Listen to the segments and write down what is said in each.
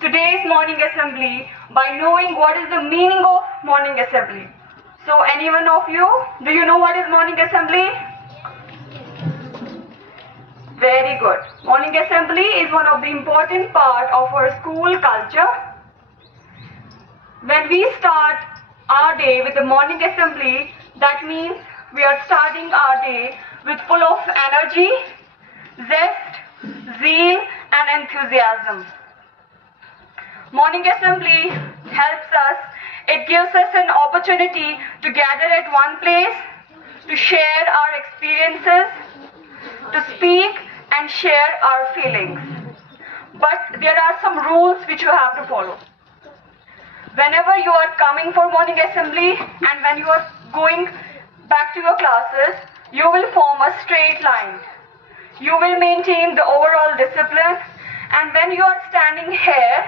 today's morning assembly by knowing what is the meaning of morning assembly. So anyone of you, do you know what is morning assembly? Very good. Morning assembly is one of the important part of our school culture. When we start our day with the morning assembly, that means we are starting our day with full of energy, zest, zeal and enthusiasm. Morning assembly helps us. It gives us an opportunity to gather at one place, to share our experiences, to speak and share our feelings. But there are some rules which you have to follow. Whenever you are coming for morning assembly and when you are going back to your classes, you will form a straight line. You will maintain the overall discipline, and when you are standing here,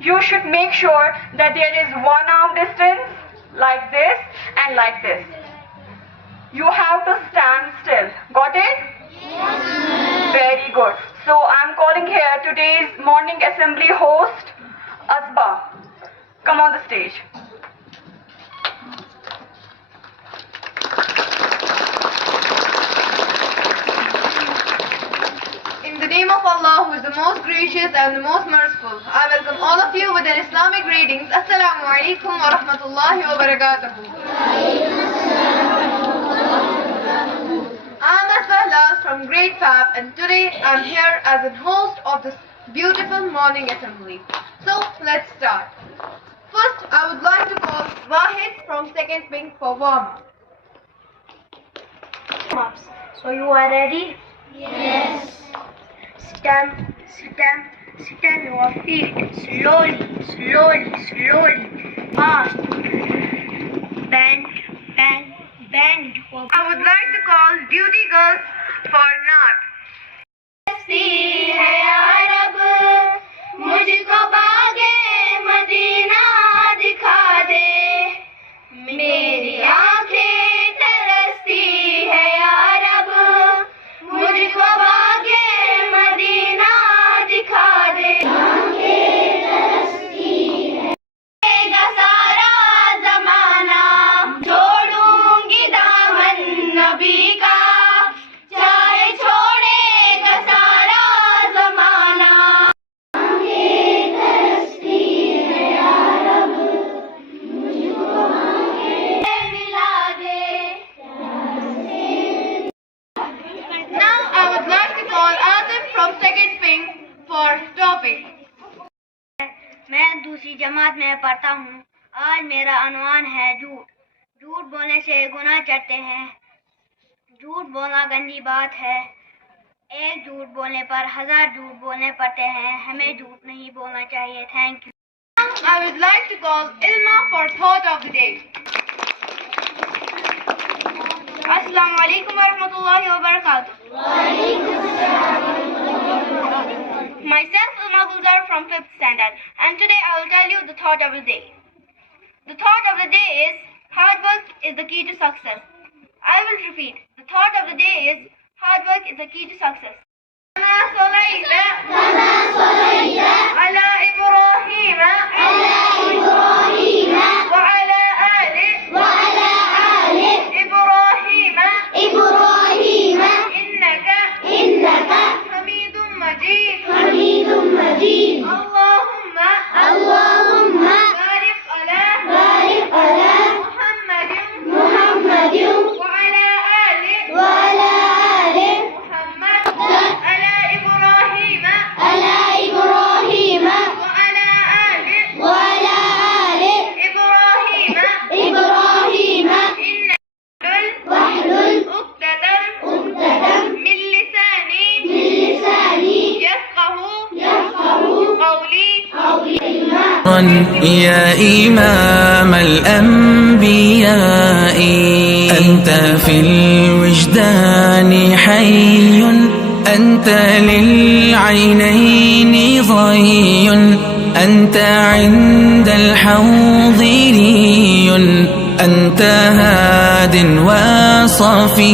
you should make sure that there is one arm distance like this and like this. You have to stand still. Got it? Yes. Very good. So I'm calling here today's morning assembly host, Asba. Come on the stage. In the name of Allah, who is the most gracious and the most merciful, I welcome all of you with an Islamic greetings. Assalamu alaikum wa rahmatullahi wa barakatuhu. I'm Asba from Grade 5 and today I'm here as a host of this beautiful morning assembly. So let's start. First, I would like to call Wahid from second wing for warm-up. So you are ready? Yes. Stamp your feet slowly, fast. Bend. I would like to call duty girls for North. है अरब मुझको बागे Medina दिखा दे मेरी आंखें तरसती है अरब मुझको बागे Medina दिखा दे आंखें तरसती है सारा जमाना छोड़ूंगी दामन नबी का चाहे छोड़ेगा सारा जमाना आंखें तरसती है अरब मुझको आंखें मिला दे Now I would like to call Azim from second wing for topic. मैं दूसरी जमात में पढ़ता हूँ। आज मेरा अनवान है झूठ बोलने से गुनाह चढ़ते हैं। झूठ बोलना गंदी बात है। एक झूठ बोलने पर 1000 झूठ बोलने पड़ते हैं। हमें झूठ नहीं बोलना चाहिए। Thank you. I would like to call Ilma for thought of the day. Assalamu alaikum wa rahmatullahi wa barakatuh. Myself Ilma Gulzar from 5th standard, and today I will tell you the thought of the day. The thought of the day is hard work is the key to success. I will repeat. The thought of the day is hard work is the key to success. على إبراهيم وعلى آل إبراهيم إنك حميد مجيد اللهم بارك على محمد وعلى آل محمد على إبراهيم وعلى آل إبراهيم إنك واحلل عقدة من لساني يفقه قولي. يا إمام الأنبياء أنت في الوجدان حي أنت للعينين ضي أنت عند الحوض لي أنت هاد وصفي